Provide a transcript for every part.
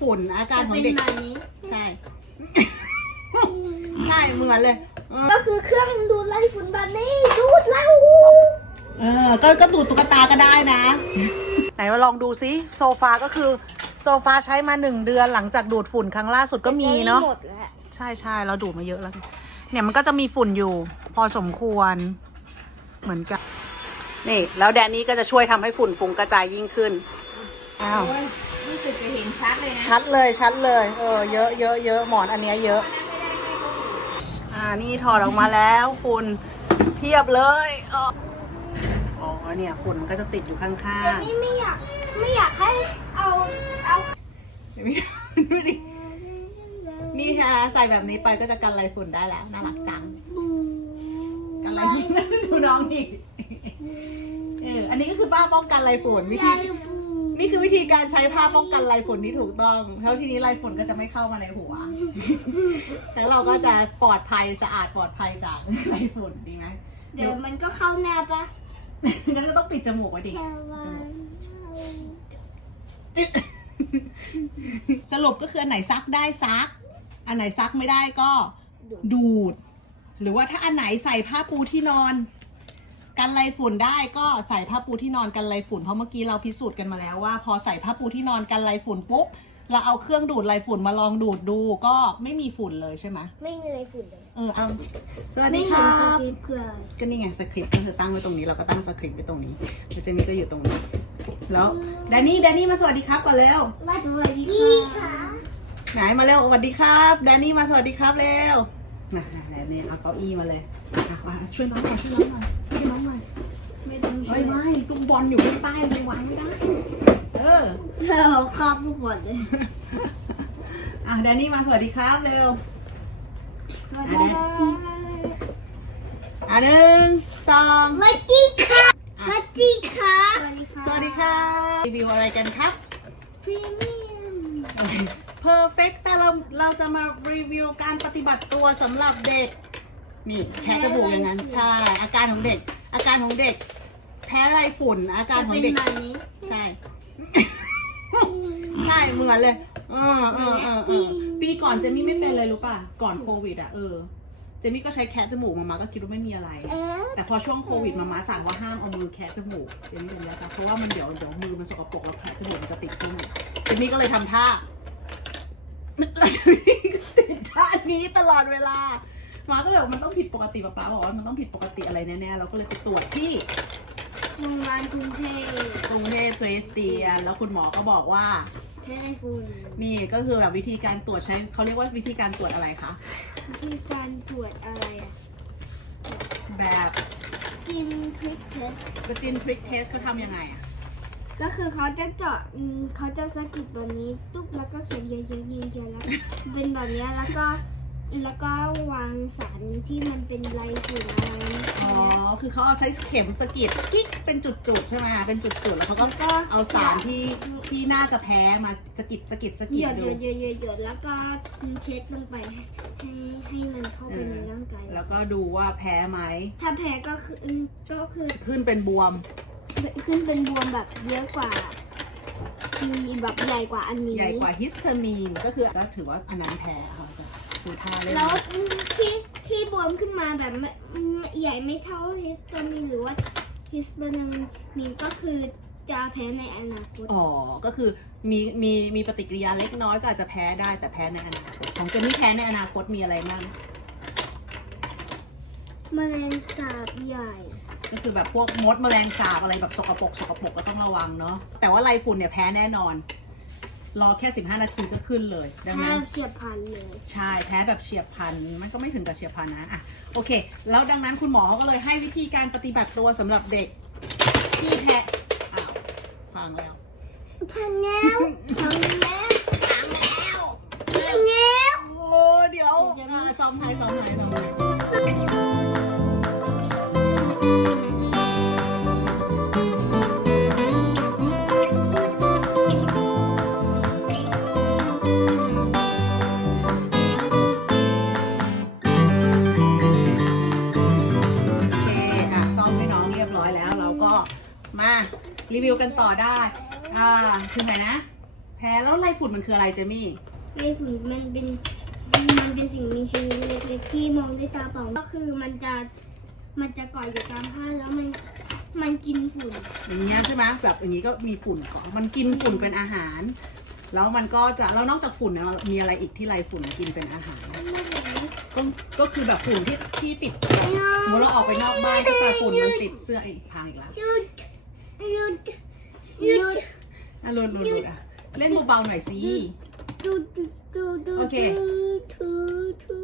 ฝุ่นอาการจะของเป็นเด็กแบบนี้ ใช่ ใช่เหมือนเลยเออก็คือเครื่องดูดไล่ฝุ่นแบบนี้ดูดแล้วเออก็ก็ดูดตุ๊กตาก็ได้นะ ไหนมาลองดูซิโซฟาก็คือโซฟาใช้มาหนึ่งเดือนหลังจากดูดฝุ่นครั้งล่าสุดก็มีเนาะ หมดแล้วใช่ใช่เราดูดมาเยอะแล้ว เนี่ยมันก็จะมีฝุ่นอยู่ พอสมควรเหมือนกันนี่ แล้วแดนนี่ก็จะช่วยทำให้ฝุ่นฟุ้งกระจายยิ่งขึ้นอ้าวรู้ สึกจะเห็นชัดเลยนะชัดเลยชัดเลย เออเยอะเยอะเยอะหมอนอันเนี้ยเยอะ อ่านี่ถอดออกมาแล้วฝุ่นเพียบเลยเอออ๋อเนี่ยฝุ่นมันก็จะติดอยู่ข้างนี่ไม่อยากไม่อยากให้เอาเอาๆดูดินี่ค่ะใส่แบบนี้ไปก็จะกันไรฝุ่นได้แล้วน่ารักจัง กันไรฝุ่นดูน้องดิเอออันนี้ก็คือป้าป้องกันไรฝุ่นวิธี นี่คือวิธีการใช้ผ้าป้องกันไรฝุ่นที่ถูกต้อง แล้วทีนี้ไรฝุ่นก็จะไม่เข้ามาในหัว แล้วเราก็จะปลอดภัยสะอาดปลอดภัยจากไรฝุ่นดีไหมเดี๋ยวมันก็เข้าแนบปะงั้นก็ต้องปิดจมูกไว้ดิ สรุปก็คืออันไหนซักได้ซัก อันไหนซักไม่ได้ก็ดูด หรือว่าถ้าอันไหนใส่ผ้าปูที่นอน กันไรฝุ่นได้ก็ใส่ผ้าปูที่นอนกันไรฝุ่นเพราะเมื่อกี้เราพิสูจน์กันมาแล้วว่า พอใส่ผ้าปูที่นอนกันไรฝุ่นปุ๊บเราเอาเครื่องดูดไรฝุ่นมาลองดูดดูก็ไม่มีฝุ่นเลยใช่ไหมไม่มีอะไรฝุ่นเลยเออเอาสวัสดีครับ ไม่เห็นสคริปต์คืออะไรก็นี่ไงสคริปต์ก็คือตั้งไว้ตรงนี้เราก็ตั้งสคริปต์ไว้ตรงนี้แล้วเจนนี่ก็อยู่ตรงนี้แล้วแดนนี่แดนนี่มาสวัสดีครับก่อนเร็วมาสวัสดีค่ะไหนมาเร็วสวัสดีครับแดนนี่มาสวัสดีครับเร็วมาแดนนี่เอาเก้าอี้มาเลยอะ มาช่วยน้องหน่อยช่วยน้องหน่อยช่วยน้องหน่อยไม่ต้องช่วเฮ้ยยไม่ลูกบอลอยู่ข้างใต้มันวางไม่ได้ เออ เราครอบหมดเลยอะแดนนี่มาสวัสดีครับเร็ว สวัสดีค่ะอะหนึ่งสองสวัสดีค่ะสวัสดีค่ะสวัสดีครับรีวิวอะไรกันครับ พรีเมียม perfect แต่เราเราจะมารีวิวการปฏิบัติตัวสำหรับเด็ก นี่แค่จะบอกอย่างนั้น ใช่ อาการของเด็ก อาการของเด็ก แพ้ไรฝุ่น อาการของเด็กจะเป็นแบบนี้ใช่ ใช่เหมือนเลย เออเออเออเออปีก่อนเจมี่ไม่เป็นเลยรู้ป่ะ ก่อนโควิดอะ เออ เจมี่ก็ใช้แคะจมูกมามาก็คิดว่าไม่มีอะไร เอ๊ะแต่พอช่วงโควิดมามาสั่งว่าห้ามเอามือแคะจมูก เจมี่เป็นแล้วเพราะว่ามันเดี๋ยวเดี๋ยวมือมันสกปรกแล้วแคะจมูกมันจะติดขึ้นเจมี่ก็เลยทำท่าแล้วเจมี่ก็ติดท่านี้ตลอดเวลา มาก็เลยบอกมันต้องผิดปกติป๊าป๊าบอกว่ามันต้องผิดปกติอะไรแน่ๆเราก็เลยไปตรวจที่โรงพยาบาลกรุงเทพกรุงเทพคริสเตียนแล้วคุณหมอก็บอกว่า แพ้ฝุ่นนี่ก็คือแบบวิธีการตรวจใช้เขาเรียกว่าวิธีการตรวจอะไรคะคือการตรวจอะไรอะแบบกินพริกเทส สกินพริกเทสเขาทำยังไงอะก็คือเขาจะเจาะอืมเขาจะสะกิดแบบนี้ตุ๊บแล้วก็เขียนเยอะๆเยอะๆแล้วเป็นแบบเนี้ยแล้วก็ แล้วก็วางสารที่มันเป็นไรฝุ่นอะไรอ๋อ คือเขาเอาใช้เข็มสะกิดกิ๊กเป็นจุดๆใช่ไหมเป็นจุดๆแล้วเขาก็แล้วก็เอาสารที่ที่น่าจะแพ้มาสะกิดสะกิดสะกิหดยดดูหยดหยดหยดหยดแล้วก็เช็ดลงไปให้ให้ให้มันเข้าไปในร่างกายแล้วก็ดูว่าแพ้ไหม ถ้าแพ้ก็คืออืมก็คือ ขึ้นเป็นบวม ขึ้นเป็นบวมแบบเยอะกว่ามีแบบใหญ่กว่าอันนี้ ใหญ่กว่าฮิสเตอร์มีน ก็คือก็ถือว่าอันนั้นแพ้ค่ะ คือท่าเล่นแล้วที่ที่บวมขึ้นมาแบบไม่ไม่ใหญ่ไม่เท่าฮิสโตามีนหรือว่าฮิสโตามีนก็คือจะแพ้ในอนาคต อ๋อ ก็คือมีมีมีปฏิกิริยาเล็กน้อยก็อาจจะแพ้ได้แต่แพ้ในอนาคต ของเจนนี่แพ้ในอนาคตมีอะไรบ้างแมลงสาบใหญ่ ก็คือแบบพวกมดแมลงสาบอะไรแบบสกปรกสกปรกก็ต้องระวังเนาะ แต่ว่าไรฝุ่นเนี่ยแพ้แน่นอน รอแค่ 15 นาทีก็ขึ้นเลย ดังแพ้นั้นเฉียบพลันเลย ใช่แพ้แบบเฉียบพลันมันก็ไม่ถึงกับเฉียบพลันนะอะโอเค แล้วดังนั้นคุณหมอเขาก็เลยให้วิธีการปฏิบัติตัวสำหรับเด็ก ที่แพ้อ้าวพังแล้ว พังแล้ว พังแล้ว ถึงไหนนะ แพ้แล้วไรฝุ่นมันคืออะไรเจมี่ในฝุ่นมันเป็นมันเป็นสิ่งมีชีวิตเล็กๆที่มองด้วยตาเปล่าก็คือมันจะมันจะเกาะอยู่ตามผ้าแล้วมันมันกินฝุ่นอย่างเงี้ยใช่ไหมแบบอย่างนี้ก็มีฝุ่นเกาะมันกินฝุ่นเป็นอาหาร แล้วมันก็จะแล้วนอกจากฝุ่นเนี่ยมีอะไรอีกที่ไรฝุ่นกินเป็นอาหารก็ก็คือแบบฝุ่นที่ที่ติดตัวเมื่อเราออกไปนอกบ้านที่ปลาฝุ่นมันติดเสื้ออีกพังอีกแล้ว หยุดหยุดหยุด อะหลุดหลุดหลุดอะ เล่นเบาๆหน่อยสิหยุดหยุดหยุดหยุดโอเคถูถู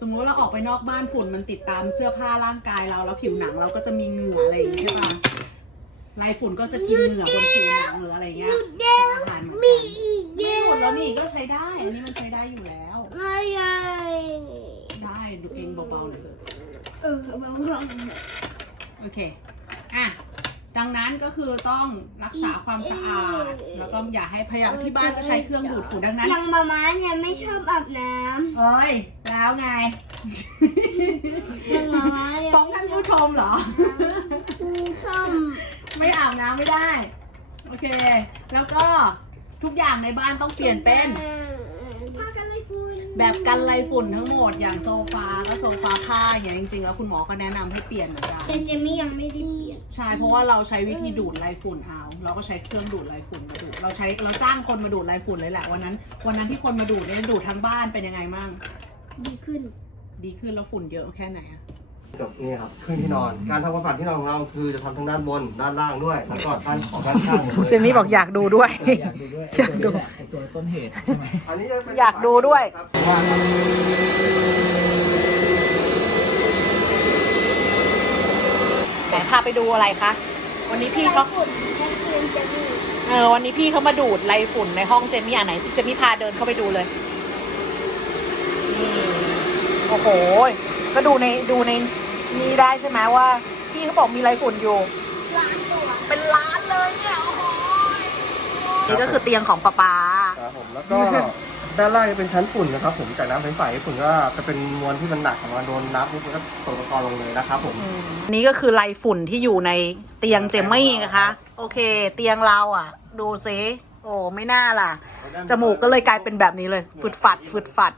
สมมติว่าเราออกไปนอกบ้านฝุ่นมันติดตามเสื้อผ้าร่างกายเราแล้วผิวหนังเราก็จะมีเหงื่ออะไรอย่างงี้ใช่ป่ะลายฝุ่นก็จะกินเหงื่อบนผิวหนังหรืออะไรเงี้ยเป็นอาหารเหมือนมีกันอีกไม่เดียหมวดแล้วนี่ก็ใช้ได้ อันนี้มันใช้ได้อยู่แล้ว ไม่ไงได้ดูเองเบาๆหน่อยเออเบาโอเค อะ ดังนั้นก็คือต้องรักษาความสะอาด แล้วก็อย่าให้พยายามที่บ้านก็ใช้เครื่องดูดฝุ่นดังๆนั้นอย่างมาม่าเนี่ยไม่ชอบอาบน้เอ้ยแล้วไงำอย่างมาม่าเนี่ยฟ้องท่านผู้ชมเหรอ ส้มไม่อาบน้ำไม่ได้ โอเค แล้วก็ทุกอย่างในบ้านต้องเปลี่ยนเป็นผ้ากันไรฝุ่น แบบกันไรฝุ่นทั้งหมดอย่างโซฟาก็โซฟาผ้าอย่างจริงๆ แล้วคุณหมอก็แนะนำให้เปลี่ยนเหมือนกัน แต่เจมี่ยังไม่ได้เปลี่ยนใช่เพราะว่าเราใช้วิธีดูดไรฝุ่นเอาเราก็ใช้เครื่องดูดไรฝุ่นมาดูดเราใช้เราจ้างคนมาดูดไรฝุ่นเลยแหละวันนั้น วันนั้นที่คนมาดูดเนี่ยดูดทั้งบ้านเป็นยังไงมั่งดีขึ้น ดีขึ้นแล้วฝุ่นเยอะแค่ไหนอะ กับนี่ครับขึ้นที่นอน การทำความสะอาดที่นอนของเราคือจะทำทั้งด้านบนด้านล่างด้วยแล้วก็ด้านของด้านข้างหมดเลยเจมี่บอกอยากดูด้วย อยากดูด้วยอยากดู ไอ้ตัวต้นเหตุใช่ไหม อันนี้จะเป็นอยากดูด้วย ครับว่าครับไหนพาไปดูอะไรคะ วันนี้พี่เขาฝุ่นก็คือเจมี่เออวันนี้พี่เขามาดูดไรฝุ่นในห้องเจมี่อะไหนเจมี่พาเดินเข้าไปดูเลยนี่โอ้โห ก็ดูในดูใน นี่ได้ใช่ไหมว่าพี่เขาบอกมีไรฝุ่นอยู่ ล้างตัวเป็นล้านเลยเนี่ยโอ้โหนี่ก็คือเตียงของป๊าป๊าครับผมแล้วก็ ด้านล่างจะเป็นชั้นฝุ่นนะครับ ผมจากน้ำใสๆฝุ่นก็จะเป็นมวลที่มันหนักของมันโดนน้ำปุ๊บมันก็ตกตะกอนลงเลยนะครับผมนี่ก็คือไรฝุ่นที่อยู่ในเตียงเจมมี่นะคะ โอเค เตียงเราอะ ดูซิโอ้ไม่น่าล่ะ จมูกก็เลยกลายเป็นแบบนี้เลยฝุดฝัดฝุดฝัด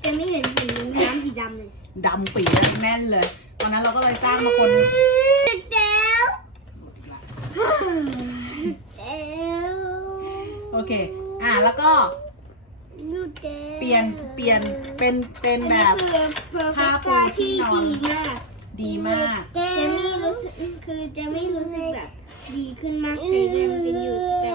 เจมี่เห็นฝุ่นน้ำสีดำเลย ดำปีเลยแน่นเลย ตอนนั้นเราก็เลยจ้างมาคนเดวเดวโอเค อะแล้วก็นูเดวเปลี่ยนเปลี่ยนเป็นเป็นแบบผ้าปูที่ที่นอนดีมากดีมากเจมี่รู้สึกคือเจมี่รู้สึกแบบดีขึ้นมากแต่ยังเป็นอยู่แต่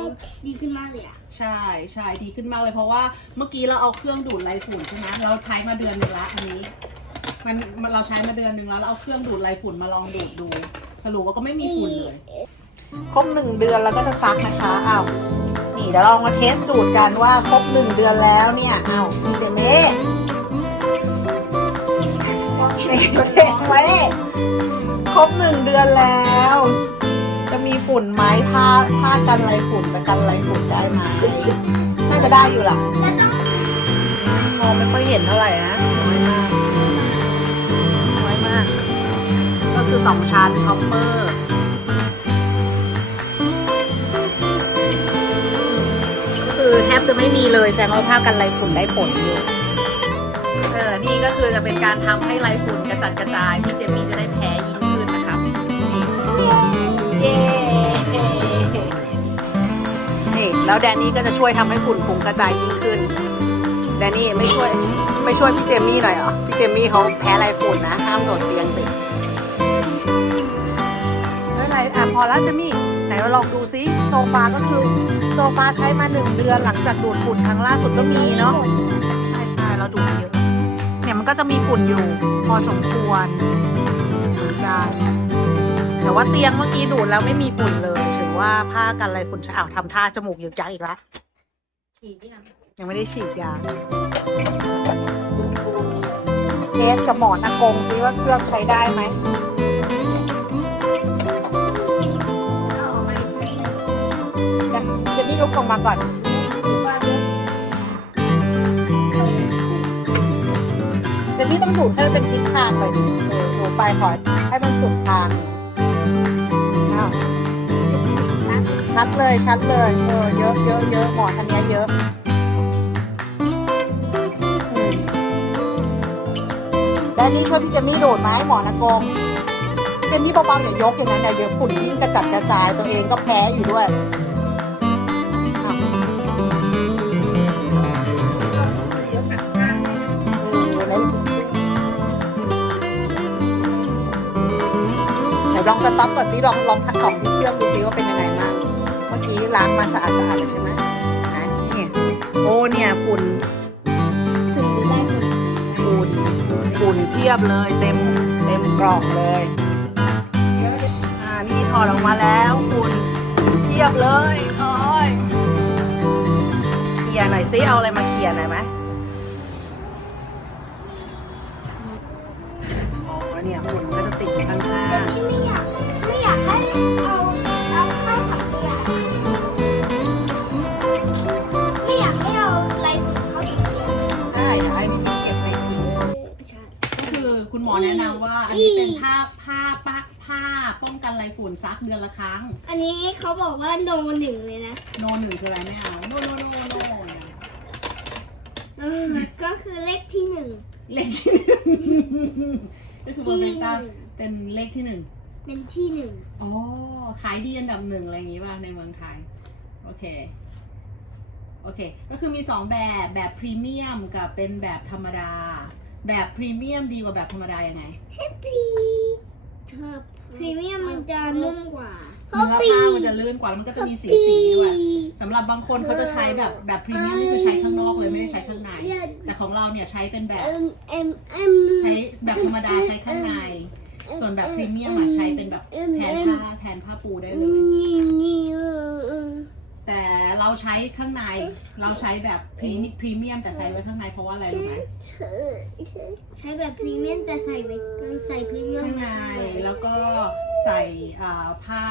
ดีขึ้นมากเลยอะใช่ใช่ดีขึ้นมากเลยเพราะว่าเมื่อกี้เราเอาเครื่องดูดไรฝุ่นใช่ไหมเราใช้มาเดือนหนึงละอันนี้ มันมันเราใช้มาเดือนหนึงแล้วเราเอาเครื่องดูดไรฝุ่นมาลองดูดดู สรุปว่าก็ไม่มีฝุ่นเลย ครบหนึ่งเดือนแล้วก็จะซักนะคะอ้าวนี่เดี๋ยวเรามาเทสดูดกันว่าครบหนึ่งเดือนแล้วเนี่ยอ้าวพี่เจเม่เช็คไว้ครบหนึ่งเดือนแล้ว จะมีฝุ่นไหมผ้าผ้ากันไรฝุ่นจะกันไรฝุ่นได้ไหมน่าจะได้อยู่ล่ะแล้วต้องมองไม่ค่อยเห็นเท่าไหร่นะ คือสองชั้นคอปเปอร์คือแทบจะไม่มีเลยแสดงว่าผ้ากันไรฝุ่นได้ผลอยู่ เออ นี่ก็คือจะเป็นการทำให้ไรฝุ่นกระจัดกระจายพี่เจมี่จะได้แพ้ยิ่งขึ้นนะครับนี่เย้นี่แล้วแดนนี่ก็จะช่วยทำให้ฝุ่นฟุ้งกระจายยิ่งขึ้นแดนนี่ไม่ช่วยไม่ช่วยพี่เจมี่หน่อยเหรอ พี่เจมี่เขาแพ้ไรฝุ่นนะ ห้ามโดดเตียงสิ อะพอแล้วเจมี่ไหนเราลองดูซิโซฟาก็คือโซฟาใช้มาหนึ่งเดือนหลังจากดูดฝุ่นครั้งล่าสุดก็มีเนาะใช่ใช่เราดูดเยอะเนี่ยมันก็จะมีฝุ่นอยู่ พอสมควรเหมือนกันแต่ว่าเตียงเมื่อกี้ดูดแล้วไม่มีฝุ่นเลย ถือว่าผ้ากันอะไรฝุ่นใช่อ้าวทำท่าจมูกยึกยักอีกแล้วฉีดยังยังไม่ได้ฉีดยาเทสกับหมอนอากงซิว่าเครื่องใช้ได้ไหม มาก่อนว่าเยอะเจนนี่ต้องดูดให้มันเป็นทิศทางไปดิเออดูไปขอให้มันสุดทางอ้าวชัดเลยชัดเลยเออเยอะเยอะเยอะหมอนอันนี้เยอะแล้วนี่ช่วยพี่เจมี่โดดไหมหมอนอากงเจมี่เบาๆอย่ายกอย่างนั้นนะเดี๋ยวฝุ่นยิ่งกระจัดกระจายตัวเองก็แพ้อยู่ด้วย สต็อปก่อนสิลองลองทักสองที่เครื่องดูซิว่าเป็นยังไงบ้างเมื่อกี้ล้างมาสะอาดสะอาดเลยใช่ไหมอ่านี่โอ้เนี่ยฝุ่นถึงจะได้หมดฝุ่นฝุ่นเพียบเลยเต็มเต็มกล่องเลยอ่านี่ถอดออกมาแล้วฝุ่นเพียบเลยโอ้ยเคลียหน่อยซิเอาอะไรมาเคลียหน่อยไหม นไรฝุ่นซักเดือนละครั้ง อันนี้เขาบอกว่าโนหนึ่งเลยนะโนหนึ่งคืออะไรไม่เอาโนโนโนโนเออก็คือเลขที่หนึ่ง เลขที่หนึ่งก็คือที่ว่าหเป็นึ่นงการเป็นเลขที่หนึ่งเป็นที่หนึ่งอ๋อขายดีอันดับหนึ่งอะไรอย่างงี้ป่ะในเมืองไทยโอเคโอเค ก็คือมีสองแบบแบบพรีเมียมกับเป็นแบบธรรมดา แบบพรีเมียมดีกว่าแบบธรรมดายังไง พรีเมียมมันจะนุ่มกว่า เนื้อผ้ามันจะลื่นกว่าแล้วมันก็จะมีสีสีด้วยสำหรับบางคนเขาจะใช้แบบแบบพรีเมียมนี่คือใช้ข้างนอกเลยไม่ได้ใช้ข้างใน แต่ของเราเนี่ยใช้เป็นแบบเอ็มเอ็มเอ็มใช้แบบธรรมดาใช้ข้างใน ส่วนแบบพรีเมียมอะใช้เป็นแบบแทนผ้าแทนผ้าปูได้เลยนี่นี่เออเออ แต่เราใช้ข้างในเราใช้แบบพรีพรีเมียมแต่ใส่ไว้ข้างในเพราะว่าอะไรรู้ไหมใช้แบบพรีเมียมแต่ใส่ไปใส่พรีเมียมข้างในแล้วก็ใส่อ่าผ้า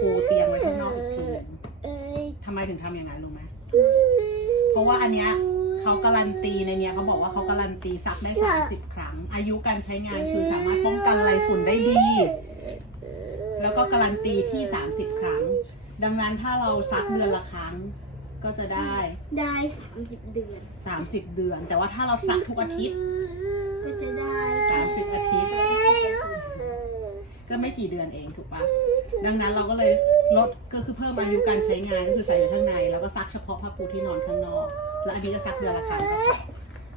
ปูเตียงไว้ข้างนอกอีกทีหนึ่งเอ้ยทำไมถึงทำอย่างนั้นรู้ไหมเพราะว่าอันเนี้ยเขาการันตีในเนี้ยเขาบอกว่าเขาการันตีซักได้30ครั้ง อายุการใช้งานคือสามารถป้องกันไรฝุ่นได้ดี แล้วก็การันตีที่30ครั้ง ดังนั้นถ้าเราซักเดือนละครั้งก็จะได้ ได้สามสิบเดือน30 เดือน แต่ว่าถ้าเราซักทุกอาทิตย์ ก็จะได้30อาทิตย์ ก็ไม่กี่เดือนเองถูกปะดังนั้นเราก็เลยลดก็คือเพิ่มอายุการใช้งานก็คือใส่ไว้ข้างใน แล้วก็ซักเฉพาะผ้าปูที่นอนข้างนอก แล้วอันนี้ก็ซักเดือนละครั้งก็พอ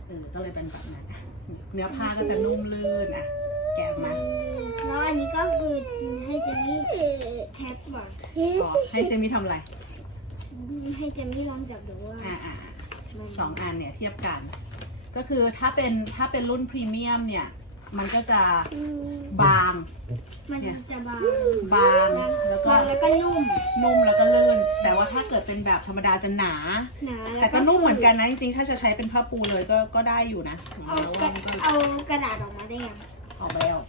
เออก็เลยเป็นแบบนั้นอะเนื้อผ้าก็จะนุ่มลื่นอะ แกะออกมา แล้วอันนี้ ก็คือให้เจมี่แท็บก่อนขอให้เจมี่ทำอะไร ให้เจมี่ลองจับดูว่าอ่าอ่ามันสองอันเนี่ยเทียบกัน ก็คือถ้าเป็นถ้าเป็นรุ่นพรีเมียมเนี่ย มันก็จะบาง มันจะบางบางแล้วก็บางแล้วก็นุ่มนุ่มแล้วก็ลื่น แต่ว่าถ้าเกิดเป็นแบบธรรมดาจะหนา หนาแต่ก็นุ่มเหมือนกันนะ จริงๆ ถ้าจะใช้เป็นผ้าปูเลยก็ก็ได้อยู่นะของเอาเรากระว่ามันก็เอากระดาษออกมาได้ยังออกไปออก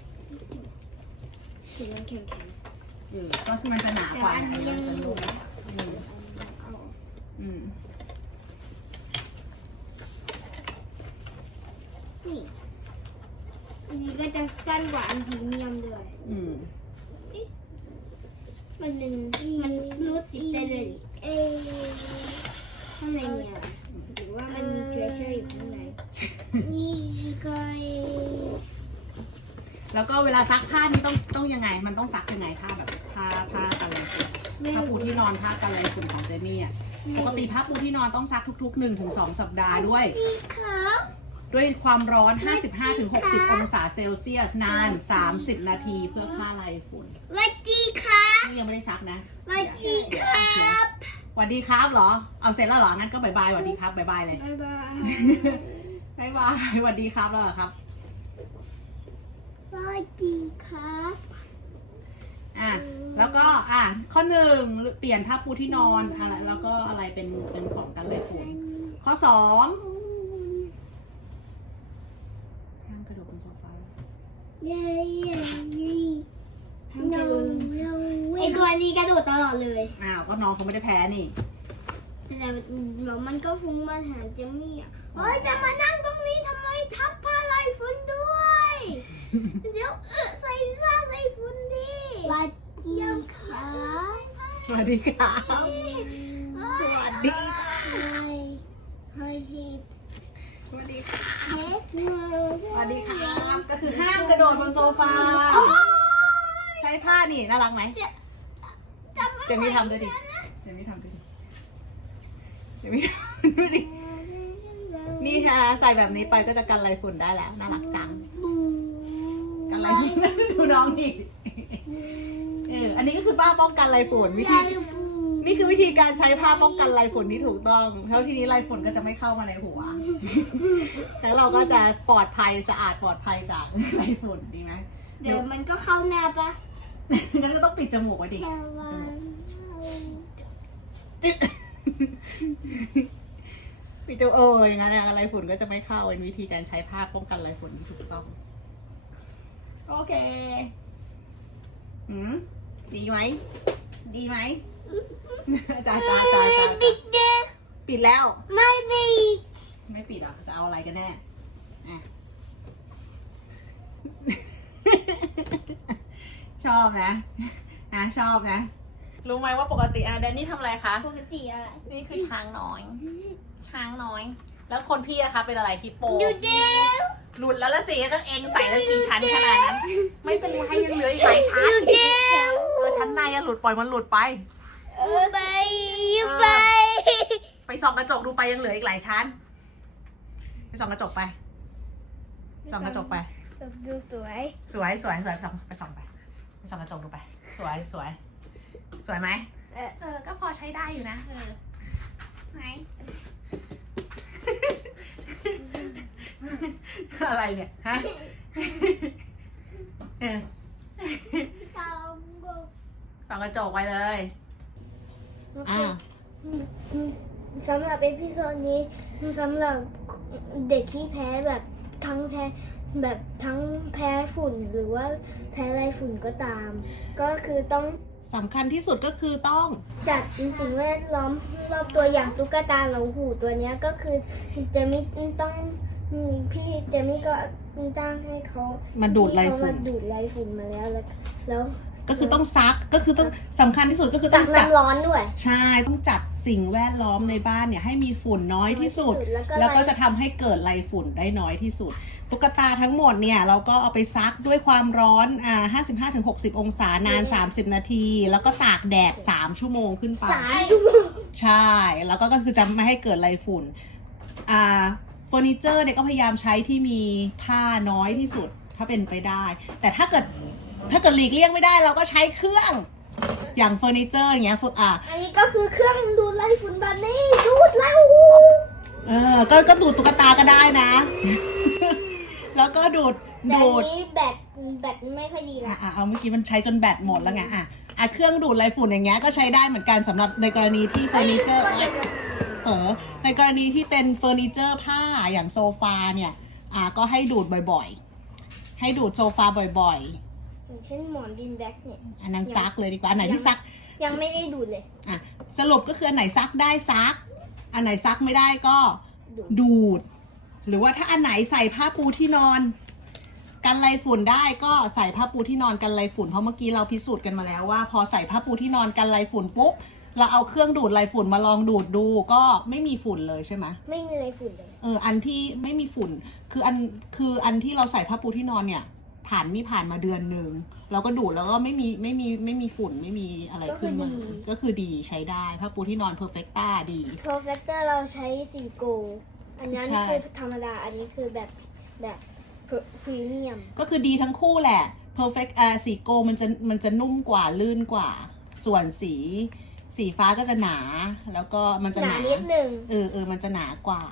ถึงมันแข็งเออก็มันจะหนาๆแต่กว่าอันอันนี้นี้ยังมันจะอยู่นุ่มอืมเอาออกอืมนี่อันนี้ก็จะสั้นกว่าอันพรีเมียมด้วยอืม มันเป็นมันรูดซิปได้เลยเอข้างในมีอะไรหรือว่ามันมีเทรเชอร์อยู่ข้างในนี่ก็ แล้วก็เวลาซักผ้านี่ต้องต้องยังไง มันต้องซักยังไงผ้าแบบผ้าผ้ากันเลยผ้าปูที่นอนผ้ากันเลยฝุ่นของเจมี่อะปกติผ้าปูที่นอนต้องซักทุกๆ1-2สัปดาห์ด้วยดีครับด้วยความร้อน 55-60 องศาเซลเซียสนาน 30 นาทีเพื่อฆ่าไรฝุ่นสวัสดีครับนี่ยังไม่ได้ซักนะสวัสดีครับสวัสดีครับเหรอ เอาเสร็จแล้วเหรอ งั้นก็บายบายสวัสดีครับบายบายเลยบ๊ายบายบายบายสวัสดีครับแล้วเหรอครับ สวัสดีครับ อะแล้วก็อะข้อหนึ่งเปลี่ยนผ้าปูที่นอนอะไรแล้วก็อะไรเป็นเป็นของกันเลยฝุ่นข้อสองห้ามกระโดดบนโซฟาเย้เย้เย้นมไอตัวนี้กระโดดตลอดเลย อ้าวก็น้องเขาไม่ได้แพ้นี่แต่แล้วมันก็ฟุ้งมาหาเจมมี่อะเฮ้ยจะมานั่งตรงนี้ทำไมทับผ้าลายฝุ่นด้วย เดี๋ย สวัสดีค่ะสวัสดีค่ะสวัสดีสวัสดีครับเค้กสวัสดีครับก็คือห้ามกระโดดบนโซฟา ใช้ผ้านี่น่ารักไหมเจมี่ทำด้วยดิ เจมี่ทำด้วยดิ เจมี่ทำด้วยดิ นี่ค่ะใส่แบบนี้ไปก็จะกันไรฝุ่นได้แล้ว น่ารักจัง กันไรฝุ่นดูน้องดิ อออันนี้ก็คือป้าป้องกันไรฝุ่นวิธี นี่คือวิธีการใช้ผ้าป้องกันไรฝุ่นที่ถูกต้องแล้วทีนี้ไรฝุ่นก็จะไม่เข้ามาในหัว แล้วเราก็จะปลอดภัยสะอาดปลอดภัยจากไรฝุ่นดีไหมเดี๋ยวมันก็เข้าหน้าปะงั้นก็ต้องปิดจมูกไว้ดิแค่ว่าปิดจมูกเอออย่างนั้นอะไรฝุ่นก็จะไม่เข้าเป็นวิธีการใช้ผ้าป้องกันไรฝุ่นที่ถูกต้อง โอเคหืม ดีไหม ดีไหมจ้าจ้าจ้าจ้าปิดเด้อปิดแล้ว ไม่ปิด ไม่ปิดอะจะเอาอะไรกันแน่อะชอบนะนะชอบนะ รู้ไหมว่าปกติอะแดนนี่ทำอะไรคะ ปกติอะไร นี่คือช้างน้อย ช้างน้อย แล้วคนพี่อะคะเป็นอะไรฮิปโปดูเด้อหลุดแล้วละสิก็เองใส่แล้วกี่ชั้นขนาดนั้น ไม่เป็นไรยังเหลืออีกหลายชั้นดูเด้อเออ ชั้นในอะหลุดปล่อยมันหลุดไป ไปไปไปส่องกระจกดูไปยังเหลืออีกหลายชั้น ไปส่องกระจกไป ส่องกระจกไป ดูสวย สวยสวยสวยส่องไปส่องไปไปส่องกระจกดูไป สวยสวย สวยไหมเออ เออ ก็พอใช้ได้อยู่นะ เออ ไหน อะไรเนี่ย ฮะเออ ส่องกระจกไปเลยอ่าสำหรับเอพิโซดนี้สำหรับเด็กที่แพ้แบบทั้งแพ้แบบทั้งแพ้ฝุ่นหรือว่าแพ้อะไรฝุ่นก็ตาม ก็คือต้องสำคัญที่สุดก็คือต้องจัดสิ่งแวดล้อมรอบตัวอย่างตุ๊กตาเหลาหูตัวเนี้ยก็คือเจมี่ต้องพี่เจมี่ก็จ้างให้เขามาดูดไรที่เขาฝุ่มานดูดไรฝุ่นมาแล้วแล้วแล้ว ก็คือต้องซักก็คือต้องสำคัญที่สุดก็คือสัต้กองจัดน้ำร้อนด้วย ใช่ต้องจัดสิ่งแวดล้อมในบ้านเนี่ยให้มีฝุ่นน้อยที่สุดแล้วก็แล้วก็ไรจะทำให้เกิดไรฝุ่นได้น้อยที่สุด ตุ๊กตาทั้งหมดเนี่ยเราก็เอาไปซักด้วยความร้อนอ่า55-60 องศานาน 30 นาที แล้วก็ตากแดด 3 ชั่วโมงขึ้นไป สามชั่วโมงใช่ แล้วก็ก็คือจะไม่ให้เกิดไรฝุ่น อ่าเฟอร์นิเจอร์เนี่ยก็พยายามใช้ที่มีผ้าน้อยที่สุด ถ้าเป็นไปได้ แต่ถ้าเกิด ถ้าเกิดหลีกเลี่ยงไม่ได้เราก็ใช้เครื่อง อย่างเฟอร์นิเจอร์อย่างเงี้ยฝึกอะอันนี้ก็คือเครื่องดูดไรฝุ่นแบบนี้ดูดแล้วเออก็ก็ดูดตุ๊กตาก็ได้นะ แล้วก็ดูดแต่ดูอัดนนี้แบตแบตไม่ค่อยดีอะละอะเอาเมื่อกี้มันใช้จนแบตหมดแล้วไงอะอะเครื่องดูดไรฝุ่นอย่างเงี้ยก็ใช้ได้เหมือนกันสำหรับในกรณีที่เฟอร์นิเจอร์เออในกรณีที่เป็นเฟอร์นิเจอร์ผ้าอย่างโซฟาเนี่ยอ่าก็ให้ดูดบ่อยๆ ให้ดูดโซฟาบ่อย อย่างเช่นหมอนดินแบ็กเนี่ยๆอันนั้นซักเลยดีกว่าอันไหนที่ซัก ยังไม่ได้ดูดเลย อะสรุปก็คืออันไหนซักได้ซัก อันไหนซักไม่ได้ก็ดูด ดูด หรือว่าถ้าอันไหนใส่ผ้าปูที่นอน กันไรฝุ่นได้ก็ใส่ผ้าปูที่นอนกันไรฝุ่นเพราะเมื่อกี้เราพิสูจน์กันมาแล้วว่า พอใส่ผ้าปูที่นอนกันไรฝุ่นปุ๊บเราเอาเครื่องดูดไรฝุ่นมาลองดูดดูก็ไม่มีฝุ่นเลยใช่ไหมไม่มีอะไรฝุ่นเลย เอออันที่ไม่มีฝุ่น คืออันคืออันที่เราใส่ผ้าปูที่นอนเนี่ย ผ่านนี่ผ่านมาเดือนหนึ่งเราก็ดูดแล้วก็ไม่มีไม่มีไม่มีฝุ่นไม่มีอะไรขึ้นมา ก็คือดีใช้ได้ผ้าปูที่นอน perfecta ดี Perfector เราใช้สีโกลด์อันนั้นใช่ คือธรรมดา อันนี้คือแบบแบบพรีเมียม ก็คือดีทั้งคู่แหละ perfect อ่าสีโกมันจะมันจะนุ่มกว่าลื่นกว่า ส่วนสี สีฟ้าก็จะหนา แล้วก็มันจะหหนานานิดหนึ่ง เออเออมันจะหนากว่า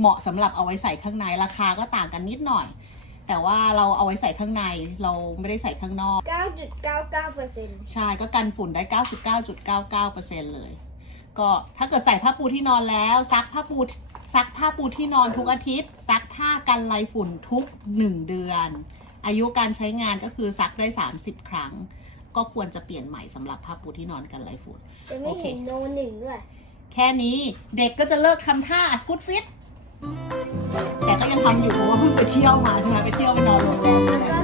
เหมาะสำหรับเอาไว้ใส่ข้างในราคาก็ต่างกันนิดหน่อย แต่ว่าเราเอาไว้ใส่ข้างในเราไม่ได้ใส่ข้างนอก 9.99%ใช่ก็กันฝุ่นได้ 99.99%เลย ก็ถ้าเกิดใส่ผ้าปูที่นอนแล้วซักผ้าปูซักผ้าปูที่นอนทุกอาทิตย์ ซักผ้ากันไรฝุ่นทุก 1 เดือน อายุการใช้งานก็คือซักได้ 30 ครั้ง ก็ควรจะเปลี่ยนใหม่สำหรับผ้าปูที่นอนกันไรฝุ่นจะไม่โอเคเห็นโนหนึ่งด้วย แค่นี้เด็กก็จะเลิกทำท่าฟุตฟิต แต่ก็ยังทำอยู่เพราะว่าเพิ่งไปเที่ยวมาใช่ไหมไปเที่ยวไปนอนโรงแรม แล้วก็